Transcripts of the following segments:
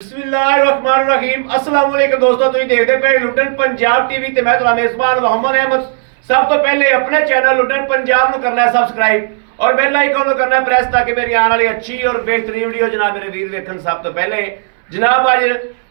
बिस्मिल्लाहिर्रहमानिर्रहीम अस्सलाम वालेकुम दोस्तों तुम देखते पे लुटन पंजाब टीवी ते मैं तुम्हारा मेजबान मोहम्मद अहमद। सब तो पहले अपने चैनल लुटन पंजाब को करना है सब्सक्राइब और बेल आइकन को करना है प्रेस ताकि मेरी आने वाली अच्छी और बेहतरीन वीडियो जनाब मेरे वीर देखन। सब तो पहले जनाब आज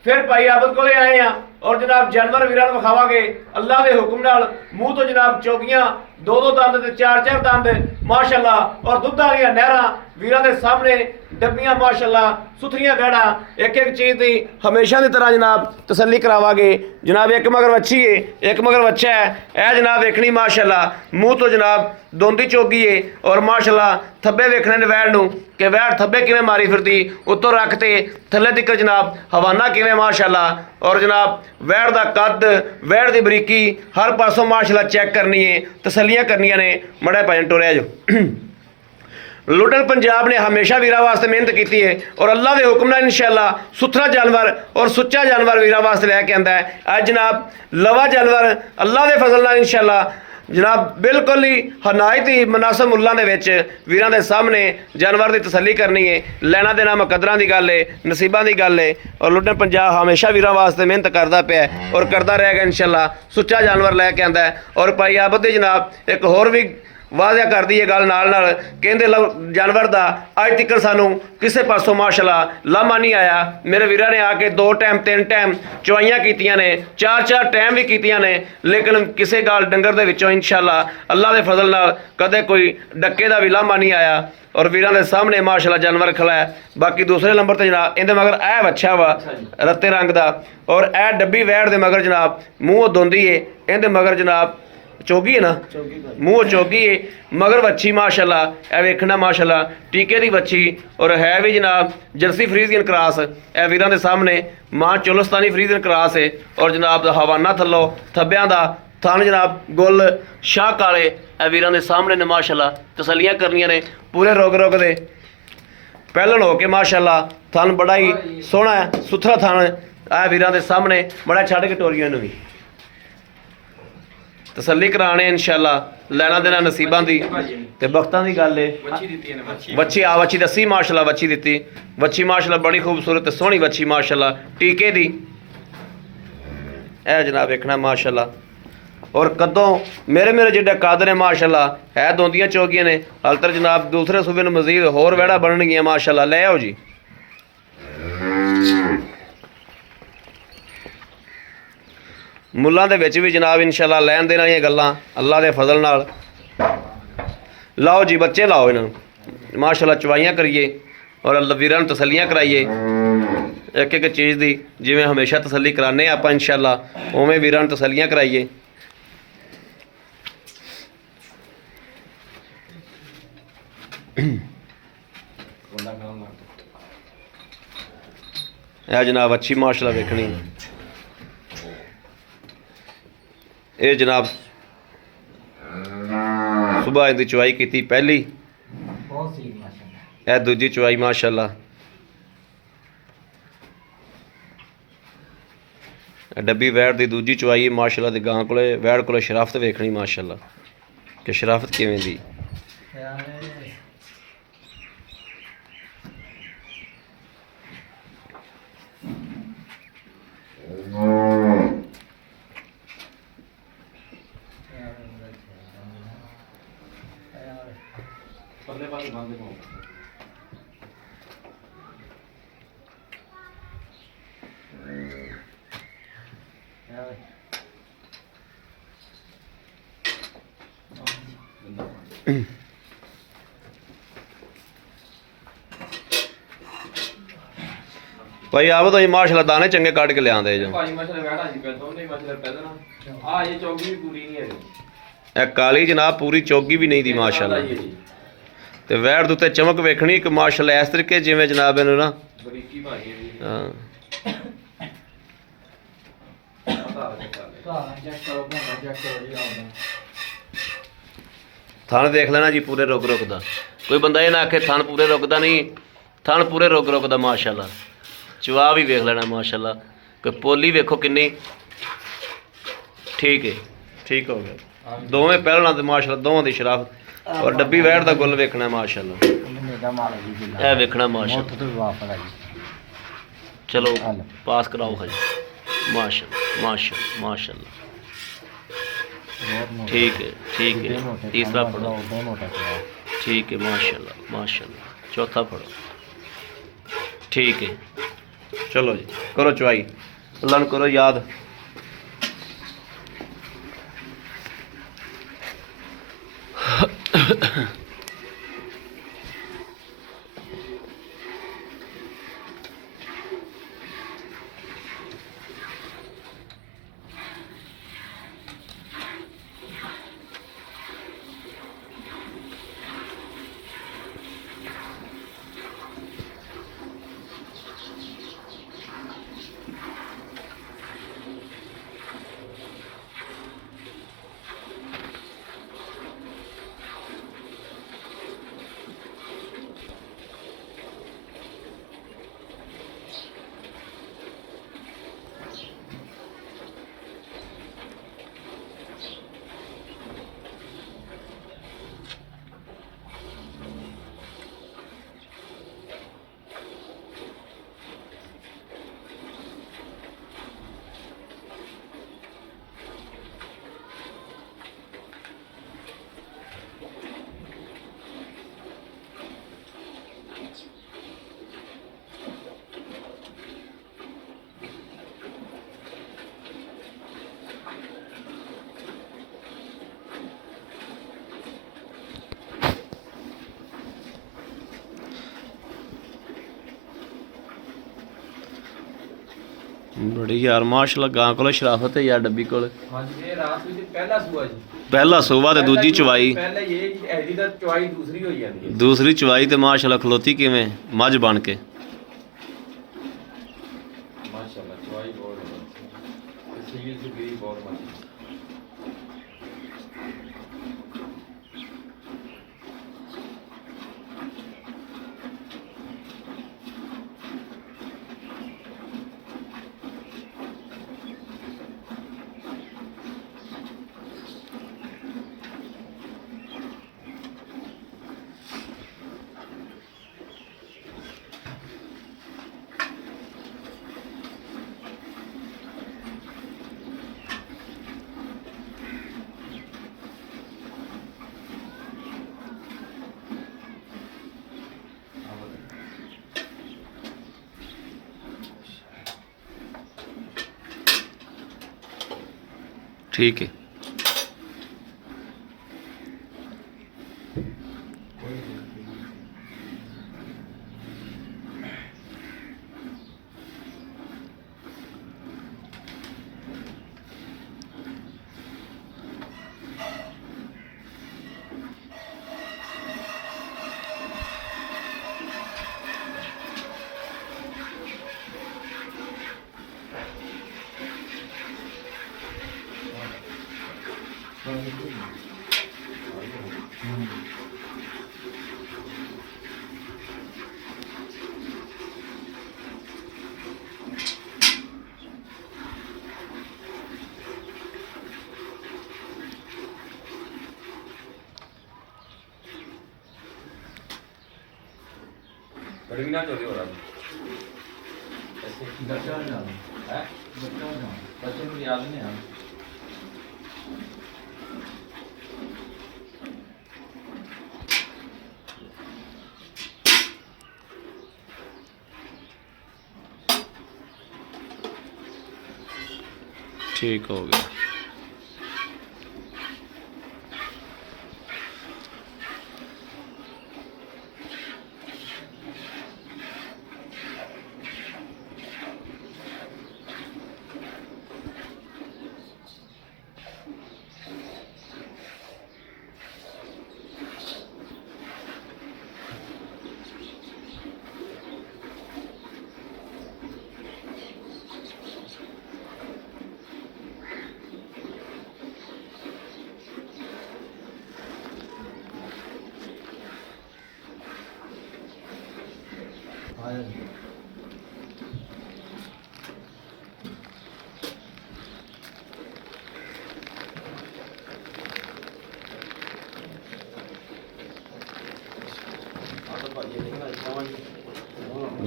फिर भाई आबद को आए हैं और जनाब जानवर वीर विखावे अल्लाह के हुक्म नाल मूँह तो जनाब चौकियां दो दो दंद ते चार चार दंद माशाअल्लाह और दुध वाली नहर वीर के सामने डब्बियां माशाअल्लाह सुथरियां बैड़ा एक एक चीज़ की हमेशा की तरह जनाब तसल्ली करावागे। जनाब एक मगर वच्छी है एक मगर बच्चा है यह जनाब वेखनी माशाअल्लाह मूँह तो जनाब दोंदी चौकी है और माशाअल्लाह थब्बे वेखने ने वैड़ नूं कि वैड़ थब्बे किवें मारी फिरदी उत्तों रखते थल्ले तिकर जनाब हवाना किवें माशाअल्लाह और जनाब वैड़ दा कद वैड़ दी बरीकी हर पासों माशाअल्लाह चेक करनी है तसल्लियां करनियां ने। मड़ा भजन टुरिया जो लुटन पंजाब ने हमेशा वीरा वास्ते मेहनत की है और अल्लाह के हुक्म नाल इंशाअल्लाह सुथरा जानवर और सुच्चा जानवर वीरा वास्ते लैके आंदा है। अज जनाब लवा जानवर अल्लाह के फजल नाल इंशाअल्लाह जनाब बिल्कुल ही हनायत ही मुनासिब मुल्लां दे विच वीरां दे सामने जानवर की तसल्ली करनी है। लैना देना मुकदरां की गल है नसीबां की गल है और लुटन पंजाब हमेशा वीरां वास्ते मेहनत करता पिया और करता रहेगा इंशाअल्लाह सुच्चा जानवर लैके आंदा है। और भाई आबद जनाब एक होर भी वाजिया कर दी है गल नाल कहंदे जानवर दा अज तक सानू किसी पासों माशाअल्लाह लामा नहीं आया। मेरे वीरां ने आके 2 टाइम 3 टाइम चवाइयां कीतियां ने 4 टाइम भी कीतियां ने लेकिन किसी गाल डंगर दे विचों इंशाअल्लाह अल्लाह के फजल नाल कदे कोई डक्के दा भी लामा नहीं आया और वीरां दे सामने माशाअल्लाह जानवर खड़ा है। बाकी दूसरे नंबर ते जनाब इहदे मगर ऐ बच्चा वा रत्ते रंग दा और ऐ डब्बी वैड़ दे मगर जनाब मूँह दोंदी है इहदे मगर जनाब चौगी है ना मूँह चौगी है मगर बच्ची माशाअल्लाह ए वेखना माशाअल्लाह टीके की बच्ची और है भी जनाब जर्सी फ्रीजियन क्रॉस ए वीरां दे सामने मां चोलस्तानी फ्रीजियन क्रॉस है और जनाब हवाना थल्लों थब्बियां दा थन जनाब गुल शाह काले ए वीरां दे सामने ने माशाअल्लाह तसल्लियां करनियां ने पूरे रोग दे पहलन हो के माशाअल्लाह थन बड़ा ही सोहना है सुथरा थन ए वीरां दे सामने बड़ा छड़ के टोरियां भी तसल्ली कराने इंशाअल्लाह लैना देना नसीबां दी ते बख्तां दी गल है। बच्ची आ बच्ची दसी माशाअल्लाह बच्ची दित्ती बच्ची माशाअल्लाह बड़ी खूबसूरत ते सोहनी बच्ची माशाअल्लाह टीके दी ए जनाब वेखना माशाअल्लाह और कदों मेरे मेरे जिड्डे कद ने माशाअल्लाह है दोंदियां चौगियां ने हलतर जनाब दूसरे सूबे में मजीद होर वैड़ा बननगियां माशाअल्लाह ले आओ जी। मुल्लां दे विच भी जनाब इंशाअल्लाह लैन देन वालियां गल्लां अल्लाह के फजल नाल लाओ जी बच्चे लाओ इन्हां माशाअल्लाह चवाइयां करिए और अल्लाह वीरां नूं तसल्लियां कराइए एक एक चीज़ दी जिवें हमेशा तसल्ली कराने आपां इंशाअल्लाह उवें वीरां नूं तसल्लियां कराइए। यह जनाब अच्छी माशाअल्लाह वेखनी ये जनाब सुबह इनकी चुवाई की पहली यह दूजी चुवाई माशाअल्लाह डब्बी वैड़ की दूजी चुवाई माशाअल्लाह ते गां को वैड़ को शराफत वेखनी माशाअल्लाह कि शराफत किवें दी। भाई आप तो माशाअल्लाह दाने चंगे काट के ले आंदे जो काली जनाब पूरी चौगी भी नहीं दी माशाअल्लाह ते वैड़ दे उत्ते चमक वेखनी कि माशाअल्लाह इस तरीके जिवें जनाब इन्हूं ना हाँ थन देख लेना जी पूरे रुक रुकदा कोई बंदा ये ना आखे थन पूरे रुकदा नहीं थन पूरे रुक रुकदा माशाअल्लाह चवा भी वेख लेना माशाअल्लाह कोई पोली वेखो किन्नी ठीक है ठीक हो गया दोवें पहलना ते माशाअल्लाह दोवां दी शराफत और डब्बी वैड़ दा गुल वेखना माशाअल्लाह ए वेखना माशाअल्लाह चलो हल पास कराओ भाई। माशाल्लाह माशाल्लाह माशाल्लाह। बहुत मोटा ठीक है जितने मोटे तीसरा खाना पढ़ो। उतना ही मोटा खिलाओ। ठीक है माशाल्लाह माशाल्लाह। चौथा पढ़ो। ठीक है चलो जी करो चवाई अल्लाह करो याद। बड़ी यार माशाल्लाह गां कोल शराफत है यार डब्बी कोल। हाँ जी ये रात में पहला सुबह जी पहला सूबा ते दूजी चवाई पहले ये ऐडी दा चवाई दूसरी हो जाती है। दूसरी चवाई ते माशाल्लाह खलोती किवें मझ बन के। माशाल्लाह चवाई बहुत है सील से भी बहुत मस्त। ठीक है बड़ी ना चोरी हो रहा है ऐसे बच्चा ना है बच्चा ना बच्चे को याद नहीं आ। ठीक हो गया।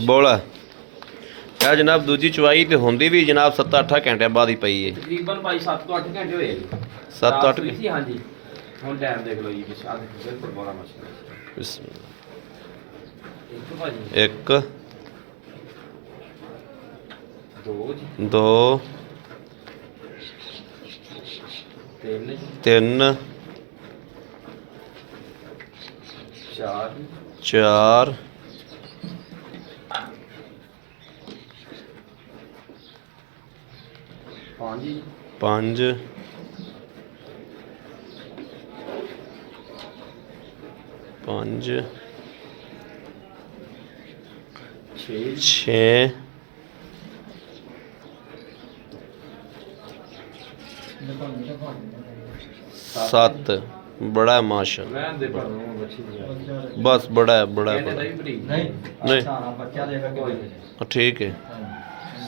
बोला ਇਹ ਜਨਾਬ ਦੂਜੀ ਚਵਾਈ ਤੇ ਹੁੰਦੀ ਵੀ ਜਨਾਬ 7-8 ਘੰਟਿਆਂ ਬਾਅਦ ਹੀ ਪਈ ਹੈ। ਤਕਰੀਬਨ ਭਾਈ 7 ਤੋਂ 8 ਘੰਟੇ ਹੋਏ ਜੀ। 7 ਤੋਂ 8 ਸੀ ਹਾਂਜੀ। ਹੁਣ ਟਾਈਮ ਦੇਖ ਲਓ ਜੀ ਕਿ ਸ਼ਾਇਦ ਬਿਲਕੁਲ ਬੜਾ ਮਸ਼ਹੂਰ ਹੈ। ਬਿਸਮਿਲ੍ਲਾ। ਇੱਕ ਭਾਜੀ 1 2 ਜੀ 2 3 ਜੀ 3 4 ਜੀ 4 5 ਜੀ 5 5 6 6 7 बड़ा है माशाल्लाह। ਮੈਂ ਦੇ ਪਰ ਨੂੰ ਬੱਚੀ ਦੀ बस बड़ा है बड़ा है ਕਹਿੰਦੇ बड़ा ਨਹੀਂ ਬਰੀ नहीं ਸਾਰਾ ਬੱਚਾ ਦੇਗਾ ਕੋਈ है। ठीक है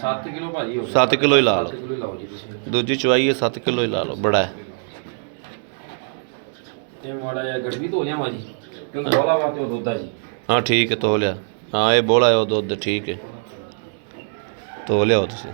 7 ਕਿਲੋ ਭਾਜੀ ਹੋ 7 किलो ही ला लो। 7 ਕਿਲੋ ਲਾਓ ਜੀ ਤੁਸੀਂ दूजी चवाई है 7 किलो ही ला लो बड़ा है। ਤੇ ਮਾੜਾ ਜਿਹਾ ਗੜਵੀ ਧੋ ਲਿਆਵਾਂ ਜੀ ਕਿਉਂਕਿ ਬੋਲਾ ਵਾਤੇ ਉਹ ਦੁੱਧ ਆ ਜੀ। हाँ ठीक है तो लिया। हाँ ये बोला है वो दूध ठीक है तो लिया तुसी।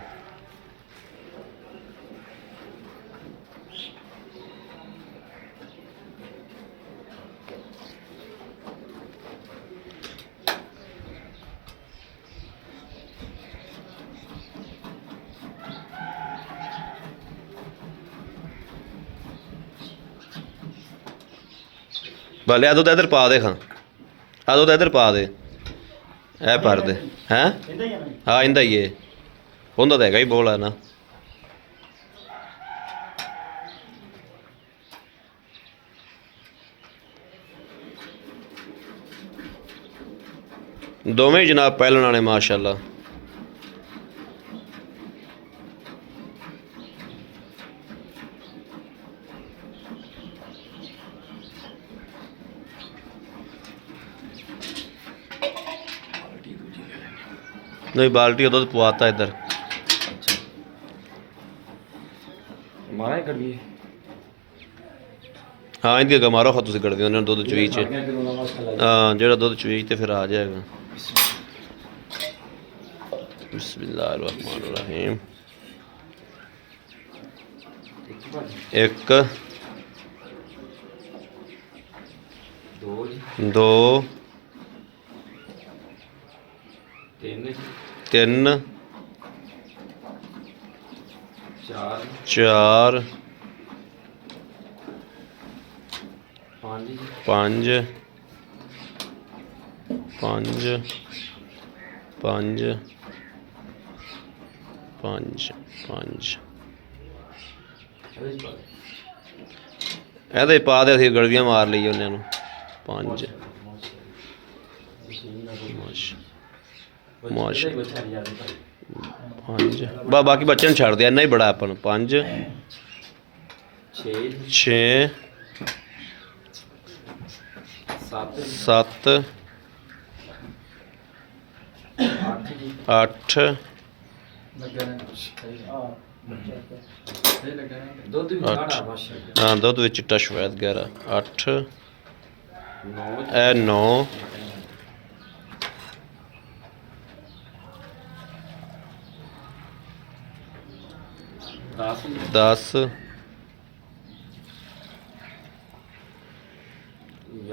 भले आ दुध इधर पा दे खां आ दुध इधर पा दे ए भर दे हैं हाँ इंदा ही है उंदा तो हैगा ही बोला ना। दोवें जनाब पहलन वाले माशाल्लाह। नहीं बाल्टी दूध पवाता इधर ਮਾਰਾ ਹੀ ਗੜਵੀ हाँ इनकी अगर मारो खा तुम गड़दे उन्होंने दुध चवीच हाँ जो दुध चवीच तो फिर आ जाएगा। बिस्मिल्लाहिर्रहमानिर्रहीम 1 2 2 3 3 4 4 5 5 5 5 5 ਇਹਦੇ ਪਾ ਦੇ ਅਸੀਂ ਗੜਵੀਆਂ ਮਾਰ ਲਈ ਉਹਨਾਂ ਨੂੰ 5 ਮਾਸ਼ਾ 5 ਬਾਕੀ ਬੱਚੇ ਨੂੰ ਛੱਡ ਦੇ ਇੰਨਾ ਹੀ ਬੜਾ ਆਪਾਂ ਨੂੰ 5 6 7 8 ਦੁੱਧ ਵੀ ਖਾਣਾ ਮਾਸ਼ਾ ਹਾਂ ਦੁੱਧ ਵਿੱਚ ਚਿੱਟਾ ਸ਼ਵੈਦ 11 8 9 ਇਹ 9 10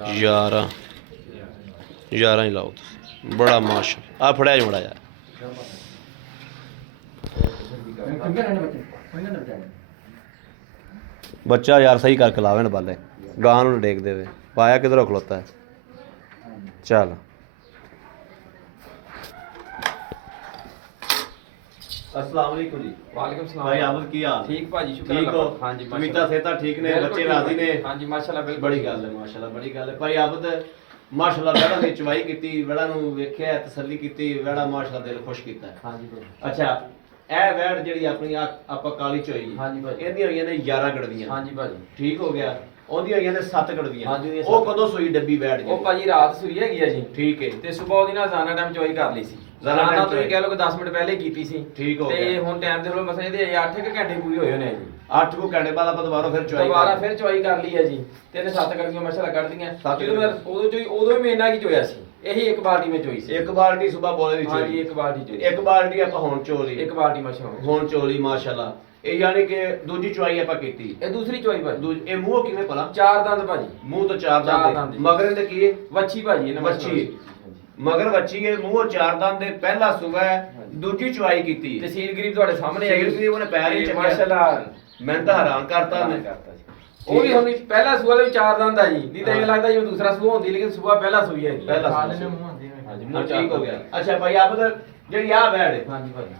11 11 ਹੀ ਲਾਓ ਤੁਸੀਂ ਬੜਾ ਮਾਸ਼ਾ ਆ ਫੜਿਆ ਜਮੜਾ ਯਾਰ ਬੱਚਾ ਯਾਰ ਸਹੀ ਕਰਕੇ ਲਾਵੇ ਨਾ ਬਾਲੇ ਗਾਂ ਨੂੰ ਡੇਕ ਦੇਵੇ ਪਾਇਆ ਕਿਧਰੋਂ ਖਲੋਤਾ ਹੈ ਚੱਲ अस्सलाम वालेकुम जी वालेकुम सलाम भाई आमद की हाल ठीक भाजी शुक्र ठीक हो हाँ जी उम्मीदा सेहत ठीक ने बच्चे राजी ने हाँ जी माशाल्लाह बिल्कुल बड़ी गल है माशाल्लाह बड़ी गल है भाई आमद माशाल्लाह वेड़ा ने चवाई कीती वेड़ा नु वेखिया तसल्ली कीती वेड़ा माशाल्लाह दिल खुश कीता है हाँ जी भाई अच्छा ਇਹ ਵੈੜ ਜਿਹੜੀ ਆਪਣੀ ਆਪਾਂ ਕਾਲੀ ਚ ਹੋਈ ਹਾਂਜੀ ਭਾਜੀ ਇਹਦੀਆਂ ਹੋਈਆਂ ਨੇ 11 ਗੜਵੀਆਂ ਹਾਂਜੀ ਭਾਜੀ ਠੀਕ ਹੋ ਗਿਆ ਉਹਦੀਆਂ ਹੋਈਆਂ ਨੇ 7 ਗੜਵੀਆਂ ਹਾਂਜੀ, ਉਹਦੀਆਂ ਉਹ ਸੱਤ। ਕਦੋਂ ਸੂਈ ਡੱਬੀ ਵੈੜ ਜੀ ਉਹ ਭਾਜੀ ਰਾਤ ਸੂਈ ਹੈਗੀ ਆ ਜੀ ਠੀਕ ਹੈ ਤੇ ਸਵੇਰ ਉਹਦੀ ਨਾਲ ਜ਼ਾਨਾ ਟਾਈਮ ਚੋਈ ਕਰ ਲਈ ਸੀ ਜ਼ਾਨਾ ਜ਼ਾਨਾ time ਤੁਸੀਂ ਕਹਿ ਲਓ ਕਿ 10 ਮਿੰਟ ਪਹਿਲੇ ਕੀਤੀ ਸੀ ਠੀਕ ਹੋ ਤੇ ਗਿਆ ਹੁਣ ਟਾਈਮ ਦੇ ਲੋ ਮਸਲੇ ਇਹਦੇ 8 ਘੰਟੇ ਪੂਰੇ ਹੋਏ ਹੋਣੇ ਆ ਜੀ 8 ਕੋ ਘੰਟੇ ਬਾਅਦ ਆਪਾਂ ਦੁਬਾਰਾ ਫਿਰ ਚੁਆਈ ਦੁਬਾਰਾ ਫਿਰ ਚੋਈ ਕਰ ਲਈ ਹੈ ਜੀ ਤੇ ਇਹਨੇ 7 ਕਰਕੇ ਮਸ਼ਾਲਾ ਕੱਢ ਦੀਆਂ ਸੱਤ ਜਦੋਂ ਮੈਂ ਉਦੋਂ ਹੀ ਮੇਨਾ ਕੀ ਚੋਇਆ ਸੀ यही एक बाल्टी में चोई सी। एक बाल्टी सुबह बोले दी हाँ जी, चोई, एक बाल्टी चोई। एक बाल्टी ਆਪਾਂ ਹੁਣ ਚੋਲੀ, एक बाल्टी मछली। ਹੁਣ ਚੋਲੀ ਮਾਸ਼ਾਅੱਲਾ। ਇਹ ਯਾਨੀ ਕਿ ਦੂਜੀ ਚੁਆਈ ਆਪਾਂ ਕੀਤੀ। ये दूसरी चोई भाजी। ਇਹ ਮੂੰਹ ਕਿਵੇਂ ਭਲਾ? 4 ਦੰਦ ਭਾਜੀ। ਮੂੰਹ ਤੋਂ ਚਾਰ ਚਾਰ ਦੰਦ ਦੰਦ। ਦੇ। ਮਗਰ ਇਹਦੇ ਕੀ ਹੈ? ਵੱਛੀ ਭਾਜੀ ਇਹਨਾਂ ਵੱਛੀ। ਮਗਰ ਵੱਛੀ ਹੈ, ਮੂੰਹੋਂ ਚਾਰ ਦੰਦ ਦੇ, ਪਹਿਲਾ ਸੂਆ ਹੈ, ਦੂਜੀ ਚੁਆਈ ਕੀਤੀ। ਤੇ ਸੀਲ ਗਰੀਬ ਤੁਹਾਡੇ ਸਾਹਮਣੇ ਸੀਲ ਗਰੀਬ ਉਹਨੇ ਪੈਰ ਹੀ ਤੇ ਚੱਕਿਆ। ਮਾਸ਼ਾਅੱਲਾ ਮੈਂ ਤਾਂ ਹੈਰਾਨ ਕਰਤਾ ਉਹਨੇ। ਉਹ ਵੀ ਹੁਣ ਪਹਿਲਾ ਸੂਆ ਦੇ ਵਿੱਚ 4 ਦੰਦ ਆ ਜੀ। ਨਹੀਂ ਤਾਂ ਇਹ ਲੱਗਦਾ ਜਿਵੇਂ ਦੂਸਰਾ ਸੂਆ ਹੁੰਦੀ, ਲੇਕਿਨ ਸੂਆ ਪਹਿਲਾ ਸੂਈ ਹੈ ਜੀ। ਪਹਿਲਾ ਸੂਆ। ਹਾਂਜੀ, ਹਾਂ, ਠੀਕ ਹੋ ਗਿਆ। ਅੱਛਾ ਭਾਈ ਆਪ ਜਿਹੜੀ ਆ ਬੈੜ ਹੈ, ਹਾਂਜੀ ਭਾਜੀ।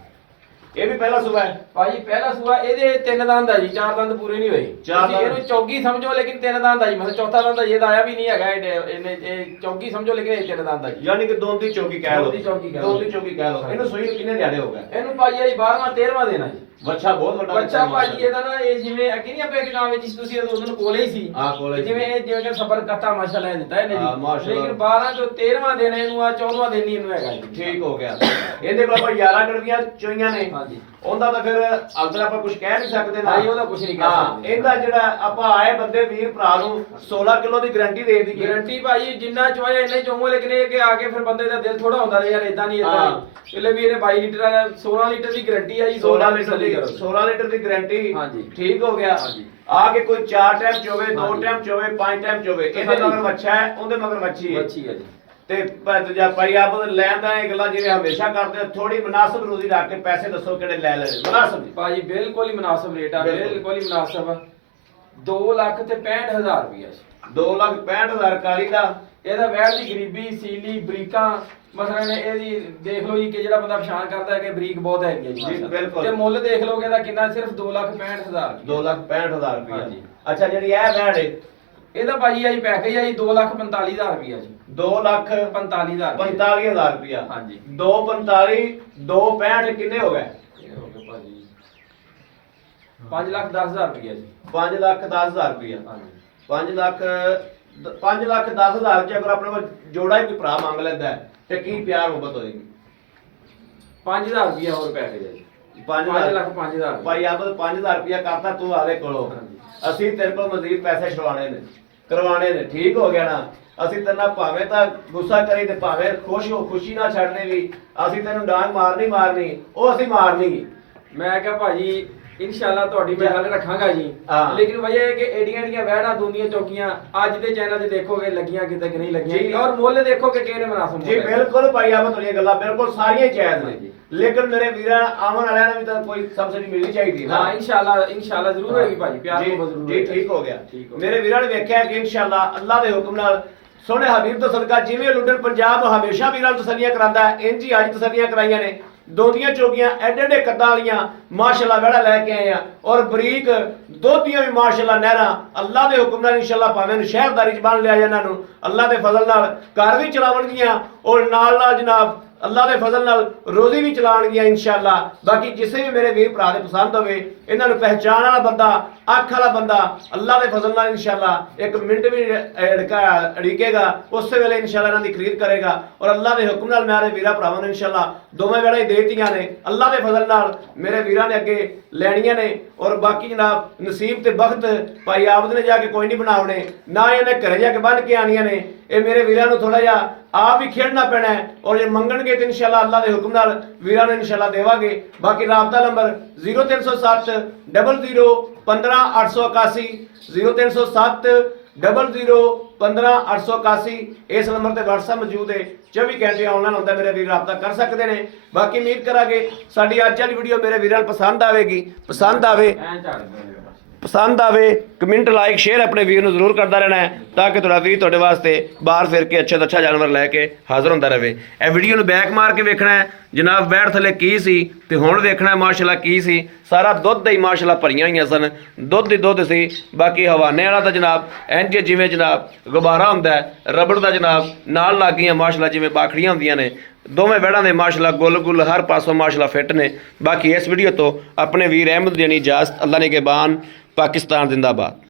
ਇਹ ਵੀ ਪਹਿਲਾ ਸੂਆ ਹੈ। ਭਾਜੀ ਪਹਿਲਾ ਸੂਆ ਇਹਦੇ 3 ਦੰਦ ਆ ਜੀ, 4 ਦੰਦ ਪੂਰੇ ਨਹੀਂ ਹੋਏ। ਚਾਰ ਤੁਸੀਂ ਦੰਦ। ਇਹਨੂੰ ਚੌਗੀ ਸਮਝੋ, ਲੇਕਿਨ 3 ਦੰਦ ਆ ਜੀ। ਮਤਲਬ ਚੌਥਾ ਦੰਦ ਇਹਦਾ ਆਇਆ ਵੀ ਨਹੀਂ ਹੈਗਾ। ਇਹਨੇ ਇਹ ਚੌਗੀ ਸਮਝੋ, ਲੇਕਿਨ ਇਹ 3 ਦੰਦ ਆ ਜੀ। ਯਾਨੀ ਕਿ ਦੋਨ ਦੀ ਚੌਕੀ ਕਹਿ ਲਓ। ਦੋਨ ਦੀ ਚੌਕੀ ਕਹਿ ਲਓ। ਦੋਨ ਦੀ ਚੌਕੀ ਕਹਿ ਲਓ। ਇਹਨੂੰ ਸੂਈ ਨੂੰ ਕਿੰਨੇ ਦਿਹਾੜੇ ਹੋ ਗਏ? ਇਹਨੂੰ ਭਾਜੀ ਆ ਜੀ 12ਵਾਂ 13ਵਾਂ ਦੇਣਾ ਜੀ। ਬੱਚਾ ਬਹੁਤ ਵੱਡਾ ਬੱਚਾ ਭਾਜੀ ਇਹਦਾ ਨਾ, ਇਹ ਜਿਵੇਂ ਅੱਗੇ ਨਹੀਂ ਆਪਾਂ ਇੱਕ ਗਾਂ ਵਿੱਚ ਤੁਸੀਂ ਉਦੋਂ ਨੂੰ ਕੋਲੇ ਹੀ ਸੀ। ਹਾਂ, ਕੋਲੇ ਸੀ। ਜਿਵੇਂ ਇਹ ਜਿਵੇਂ ਕਿ ਸਬਰ ਕਰਤਾ ਮਾਸ਼ਾਅੱਲਾ ਦਿੱਤਾ ਇਹਨੇ ਹਾਂ, ਜੀ। ਮਾਸ਼ਾਅੱਲਾ। ਲੇਕਿਨ 12 ਚੋਂ 13ਵਾਂ ਦੇਣਾ ਇਹਨੂੰ, ਆ 14ਵਾਂ ਦੇਣੀ ਇਹਨੂੰ ਹੈਗਾ ਜੀ। ਠੀਕ ਹੋ ਗਿਆ। ਇਹਦੇ ਕੋਲ ਆਪਾਂ 11 ਗੜਵੀਆਂ ਚੋਈਆਂ ਨੇ। ਹਾਂਜੀ। ਉਹਦਾ ਤਾਂ ਫਿਰ ਅੰਦਰ ਆਪਾਂ ਕੁਝ ਕਹਿ ਨਹੀਂ ਸਕਦੇ ਨਾ। ਹਾਂ ਜੀ, ਉਹਦਾ ਕੁਛ ਨਹੀਂ ਕਹਿ ਹਾਂ, ਸਕਦੇ। ਇਹਦਾ ਜਿਹੜਾ ਆਪਾਂ ਆਏ ਬੰਦੇ ਵੀਰ ਭਰਾ ਨੂੰ 16 ਕਿਲੋ ਦੀ ਗਾਰੰਟੀ ਦੇ ਦਈਏ। ਗਾਰੰਟੀ ਭਾਜੀ ਜਿੰਨਾ ਚੋਇਆ ਇੰਨਾ ਹੀ ਚੋਮੋ, ਲੇਕਿਨ ਇਹ ਕਿ ਆ ਕੇ ਫਿਰ ਬੰਦੇ ਦਾ ਦਿਲ ਥੋੜਾ ਹੁੰਦਾ ਯਾਰ ਇਦਾਂ ਨਹੀਂ ਇਦਾਂ ਹਾਂ। ਨਹੀਂ। ਇਹਲੇ ਵੀ ਇਹਨੇ 22 ਲੀਟਰ ਵਾਲਾ 16 ਲੀਟਰ ਦੀ ਗਾਰੰਟੀ ਆ ਜੀ। 16 ਲੀਟਰ ਦੀ ਕਰੋ। 16 ਲੀਟਰ ਦੀ ਗਾਰੰਟੀ। ਹਾਂਜੀ। ਠੀਕ ਹੋ ਗਿਆ। ਹਾਂਜੀ। ਆ ਕੇ ਕੋਈ 4 ਟਾਈਮ ਚੋਵੇ, 2 ਹਾਂਜੀ। ਟਾਈਮ ਚੋਵੇ, 5 ਟਾਈਮ ਚੋਵੇ, ਇਹਦੇ ਹਾਂਜੀ। ਮਗਰ ਬੱਚਾ ਹੈ, ਉਹਦੇ ਮਗਰ ਬੱਚੀ ਹੈ। ਅੱਛੀ ਹੈ ਜੀ। ਤੇ ਦੂਜਾ ਭਾਈ ਆਪ ਲੈਣ ਦਾ ਇਹ ਗੱਲਾਂ ਜਿਵੇਂ ਹਮੇਸ਼ਾ ਕਰਦੇ ਆ, ਥੋੜੀ ਮੁਨਾਸਬ ਰੋਜ਼ੀ ਰੱਖ ਕੇ ਪੈਸੇ ਦੱਸੋ ਕਿਹੜੇ ਲੈ ਲੈਣੇ ਮੁਨਾਸਬ ਜੀ। ਭਾਜੀ ਬਿਲਕੁਲ ਹੀ ਮੁਨਾਸਬ ਰੇਟ ਆ, ਬਿਲਕੁਲ। ਬਿਲਕੁਲ ਹੀ ਮੁਨਾਸਬ। 2,65,000 ਰੁਪਇਆ ਜੀ। 2,65,000 ਕਾਲੀ ਦਾ। ਇਹਦਾ ਵੈੜ ਦੀ ਗਰੀਬੀ, ਸੀਲੀ, ਬਰੀਕਾਂ ਮਸਲਨ ਇਹਦੀ ਦੇਖ ਲਓ ਜੀ ਕਿ ਜਿਹੜਾ ਬੰਦਾ ਪਛਾਣ ਕਰਦਾ ਹੈ ਕਿ ਬਰੀਕ ਬਹੁਤ ਹੈਗੀ ਹੈ ਜੀ। ਜੀ, ਬਿਲਕੁਲ। ਤੇ ਮੁੱਲ ਦੇਖ ਲਓਗੇ ਇਹਦਾ ਕਿੰਨਾ, ਸਿਰਫ 2,65,000। 2,65,000 ਰੁਪਇਆ। ਹਾਂਜੀ। ਅੱਛਾ ਜਿਹੜੀ ਇਹ ਵੈੜ ਹੈ ਇਹਦਾ ਭਾਜੀ ਆ ਜੀ ਪੈਕੇਜ ਆ ਜੀ 2,45,000 ਰੁਪਇਆ ਜੀ। 2,45,000 45,000 ਰੁਪਇਆ। ਹਾਂਜੀ। 2,45 2,65 ਕਿੰਨੇ ਹੋ ਗਏ? ਇਹ ਹੋ ਗਿਆ ਭਾਜੀ 5,10,000 ਰੁਪਇਆ ਜੀ। 5,10,000 ਰੁਪਇਆ। ਹਾਂਜੀ। 5,10,000 ਚ ਅਗਰ ਆਪਣੇ ਕੋਲ ਜੋੜਾ ਹੀ ਕੋਈ ਭਰਾ ਮੰਗ ਲੈਂਦਾ ਹੈ ਤੇ ਕੀ ਪਿਆਰ ਮੁਹੱਬਤ ਹੋਏਗੀ? 5,000 ਰੁਪਇਆ ਹੋਰ ਪੈਕੇਜ ਹੈ ਜੀ। 5,05,000 ਭਾਈ ਆਪ 5,000 ਰੁਪਇਆ ਕਰਤਾ ਤੂੰ ਆਲੇ ਕੋਲੋਂ। ਹਾਂਜੀ। ਅਸੀਂ ਤੇਰੇ ਕੋਲ ਮਜ਼ੀਦ ਪੈਸੇ ਛੁਡਵਾਣੇ ਨੇ, ਕਰਵਾਣੇ ਨੇ। ਠੀਕ ਹੋ ਗਿਆ ਨਾ। ਅਸੀਂ ਤੇਰੇ ਨਾਲ ਭਾਵੇਂ ਤਾਂ ਗੁੱਸਾ ਕਰੀ ਤੇ ਭਾਵੇਂ ਖੁਸ਼ ਹੋ, ਖੁਸ਼ੀ ਨਾਲ ਛੱਡਨੇ ਵੀ। ਅਸੀਂ ਤੈਨੂੰ ਡਾਂਗ ਮਾਰਨੀ ਉਹ ਅਸੀਂ ਮਾਰਨੀ। ਮੈਂ ਕਿਹਾ ਭਾਜੀ ਇਨਸ਼ਾਅੱਲਾ ਤੁਹਾਡੀ ਮੈਂ ਗੱਲ ਰੱਖਾਂਗਾ ਜੀ। ਹਾਂ। ਲੇਕਿਨ ਵਜ੍ਹਾ ਇਹ ਕਿ ਏਡੀਆਂ ਵਹਿੜਾਂ ਦੁਨੀਆ ਚੌਕੀਆਂ ਅੱਜ ਦੇ ਚੈਨਲ 'ਤੇ ਦੇਖੋਗੇ ਲੱਗੀਆਂ ਕਿਤੇ ਕਿ ਨਹੀਂ ਜੀ। ਲੱਗੀਆਂ, ਔਰ ਮੁੱਲ ਦੇਖੋਗੇ ਕਿਹੜੇ ਮੁਨਾਸਬ ਜੀ ਬਿਲਕੁਲ ਭਾਈ ਆਪ ਤੁਹਾਡੀਆਂ ਗੱਲਾਂ ਬਿਲਕੁਲ ਸਾਰੀਆਂ ਹੀ ਜਾਇਜ਼ ਨੇ। ਹਾਂਜੀ। ਲੇਕਿਨ ਮੇਰੇ ਵੀਰਾਂ ਆਉਣ ਵਾਲਿਆਂ ਨੂੰ ਵੀ ਤਾਂ ਕੋਈ ਸਬਸਿਡੀ ਮਿਲਣੀ ਚਾਹੀਦੀ ਨਾ। ਹਾਂ ਇਨਸ਼ਾਅੱਲਾ ਜ਼ਰੂਰ ਹੋਏਗੀ ਭਾਜੀ, ਪਿਆਰ ਜੀ, ਮੁਹੱਬਤ ਜ਼ਰੂਰ ਜੀ ਹੋਏਗੀ। ਠੀਕ ਹੋ ਗਿਆ। ਠੀਕ ਹੋ ਮੇਰੇ ਵੀਰਾਂ ਨੇ ਵੇਖਿਆ ਕਿ ਇਨਸ਼ਾਅੱਲਾ ਅੱਲਾਹ ਦੇ ਹੁਕਮ ਨਾਲ ਸੋਹਣੇ ਹਬੀਬ ਤੋਂ ਸਦਕਾ ਜਿਵੇਂ ਲੁੱਟਣ ਪੰਜਾਬ ਹਮੇਸ਼ਾ ਵੀਰਾਂ ਨੂੰ ਤਸੱਲੀਆਂ ਕਰਾਂਦਾ ਹੈ, ਇੰਜ ਹੀ ਅੱਜ ਤਸੱਲੀਆਂ ਕਰਾਈਆਂ ਨੇ। ਦੋਦੀਆਂ ਚੋਗੀਆਂ ਐਡੇ ਐਡੇ ਕੱਦਾਂ ਵਾਲੀਆਂ ਮਾਸ਼ਾਅੱਲਾ ਵੜਾ ਲੈ ਕੇ ਆਏ ਆ, ਔਰ ਬਰੀਕ ਦੋਧੀਆਂ ਵੀ ਮਾਸ਼ਾਅੱਲਾ ਨਹਿਰਾਂ ਅੱਲਾਹ ਦੇ ਹੁਕਮ ਨਾਲ ਇਨਸ਼ਾਅੱਲਾ ਭਾਵੇਂ ਨੂੰ ਸ਼ਹਿਰਦਾਰੀ ਚ ਬਣ ਲਿਆ ਇਹਨਾਂ ਨੂੰ ਅੱਲਾਹ ਦੇ ਫਜ਼ਲ ਨਾਲ ਘਰ ਵੀ ਚਲਾਵਣਗੀਆਂ, ਔਰ ਨਾਲ ਨਾਲ ਜਨਾਬ ਅੱਲਾਹ ਦੇ ਫਜ਼ਲ ਨਾਲ ਰੋਜ਼ੀ ਵੀ ਚਲਾਉਣਗੀਆਂ ਇਨਸ਼ਾਅੱਲਾ। ਬਾਕੀ ਕਿਸੇ ਵੀ ਮੇਰੇ ਵੀਰ ਭਰਾ ਦੇ ਪਸੰਦ ਹੋਵੇ, ਇਹਨਾਂ ਨੂੰ ਪਹਿਚਾਣ ਵਾਲਾ ਬੰਦਾ, ਅੱਖ ਵਾਲਾ ਬੰਦਾ ਅੱਲਾਹ ਦੇ ਫਜ਼ਲ ਨਾਲ ਇਨਸ਼ਾਅੱਲਾ ਇੱਕ ਮਿੰਟ ਵੀ ਅੜੀਕੇਗਾ, ਉਸੇ ਵੇਲੇ ਇਨਸ਼ਾਅੱਲਾ ਇਹਨਾਂ ਦੀ ਖਰੀਦ ਕਰੇਗਾ। ਔਰ ਅੱਲਾਹ ਦੇ ਹੁਕਮ ਨਾਲ ਮੇਰੇ ਵੀਰਾਂ ਭਰਾਵਾਂ ਨੂੰ ਇਨਸ਼ਾਅੱਲਾ ਦੋਵੇਂ ਵੇਲੇ ਦੇ ਦਿੱਤੀਆਂ ਨੇ। ਅੱਲਾਹ ਦੇ ਫਜ਼ਲ ਨਾਲ ਮੇਰੇ ਵੀਰਾਂ ਨੇ ਅੱਗੇ ਲੈਣੀਆਂ ਨੇ। ਔਰ ਬਾਕੀ ਜਨਾਬ ਨਸੀਬ ਤੇ ਬਖਤ ਭਾਈ ਆਬਦ ਨੇ ਜਾ ਕੇ ਕੋਈ ਨਹੀਂ ਬਣਾਉਣੇ, ਨਾ ਇਹਨੇ ਘਰੇ ਜਾ ਕੇ ਬੰਨ ਕੇ ਆਣੀਆਂ ਨੇ। ਇਹ ਮੇਰੇ ਵੀਰਾਂ ਨੂੰ ਥੋੜਾ ਜਿਹਾ ਆਪ ਵੀ ਖੇਡਣਾ ਪੈਣਾ ਹੈ, ਔਰ ਜੇ ਮੰਗਣਗੇ ਤੇ ਇਨਸ਼ਾਅੱਲਾ ਅੱਲਾਹ ਦੇ ਹੁਕਮ ਨਾਲ ਵੀਰਾਂ ਨੂੰ ਇਨਸ਼ਾਅੱਲਾ ਦੇਵਾਂਗੇ। ਬਾਕੀ ਰਾਬਤਾ ਨੰਬਰ 0307 00 15 881 0307 00 15 881। ਇਸ ਨੰਬਰ ਤੇ WhatsApp ਮੌਜੂਦ ਹੈ, 24 ਘੰਟੇ ਆਨਲਾਈਨ ਹੁੰਦਾ, ਮੇਰੇ ਵੀਰ ਰਾਬਤਾ ਕਰ ਸਕਦੇ ਨੇ। ਬਾਕੀ ਉਮੀਦ ਕਰਾਂਗੇ ਸਾਡੀ ਅੱਜ ਵਾਲੀ ਵੀਡੀਓ ਮੇਰੇ ਵੀਰਾਂ ਨੂੰ ਪਸੰਦ ਆਵੇਗੀ। ਪਸੰਦ ਆਵੇ ਕਮੈਂਟ ਲਾਈਕ ਸ਼ੇਅਰ ਆਪਣੇ ਵੀਰ ਨੂੰ ਜ਼ਰੂਰ ਕਰਦਾ ਰਹਿਣਾ ਹੈ, ਤਾਂ ਕਿ ਤੁਹਾਡਾ ਵੀਰ ਤੁਹਾਡੇ ਵਾਸਤੇ ਬਾਹਰ ਫਿਰ ਕੇ ਅੱਛਾ ਤੋਂ ਅੱਛਾ ਜਾਨਵਰ ਲੈ ਕੇ ਹਾਜ਼ਰ ਹੁੰਦਾ ਰਹੇ। ਇਹ ਵੀਡੀਓ ਨੂੰ ਬੈਕ ਮਾਰ ਕੇ ਵੇਖਣਾ ਹੈ ਜਨਾਬ ਬੈਠ ਥੱਲੇ ਕੀ ਸੀ ਤੇ ਹੁਣ ਵੇਖਣਾ ਮਾਸ਼ਾਅੱਲਾ ਕੀ ਸੀ। ਸਾਰਾ ਦੁੱਧ ਦਾ ਹੀ ਮਾਸ਼ਾਅੱਲਾ ਭਰੀਆਂ ਹੋਈਆਂ ਸਨ, ਦੁੱਧ ਹੀ ਦੁੱਧ ਸੀ। ਬਾਕੀ ਹਵਾਨੇ ਵਾਲਾ ਤਾਂ ਜਨਾਬ ਇੰਜ ਜਿਵੇਂ ਜਨਾਬ ਗੁਬਾਰਾ ਹੁੰਦਾ ਹੈ, ਰਬੜ ਦਾ ਜਨਾਬ ਨਾਲ ਲੱਗ ਗਈਆਂ ਮਾਸ਼ਾਅੱਲਾ ਜਿਵੇਂ ਬਾਖੜੀਆਂ ਹੁੰਦੀਆਂ ਨੇ। ਦੋਵੇਂ ਵਹਿੜਾਂ ਦੇ ਮਾਸ਼ਾਅੱਲਾ ਗੁੱਲ ਹਰ ਪਾਸੋਂ ਮਾਸ਼ਾਅੱਲਾ ਫਿੱਟ ਨੇ। ਬਾਕੀ ਇਸ ਵੀਡੀਓ ਤੋਂ ਆਪਣੇ ਵੀਰ ਅਹਿਮਦ ਦੇਣੀ ਇਜਾਜ਼ਤ। ਅੱਲਾ ਨੇ ਕੇ ਬਾਨ, ਪਾਕਿਸਤਾਨ ਜ਼ਿੰਦਾਬਾਦ।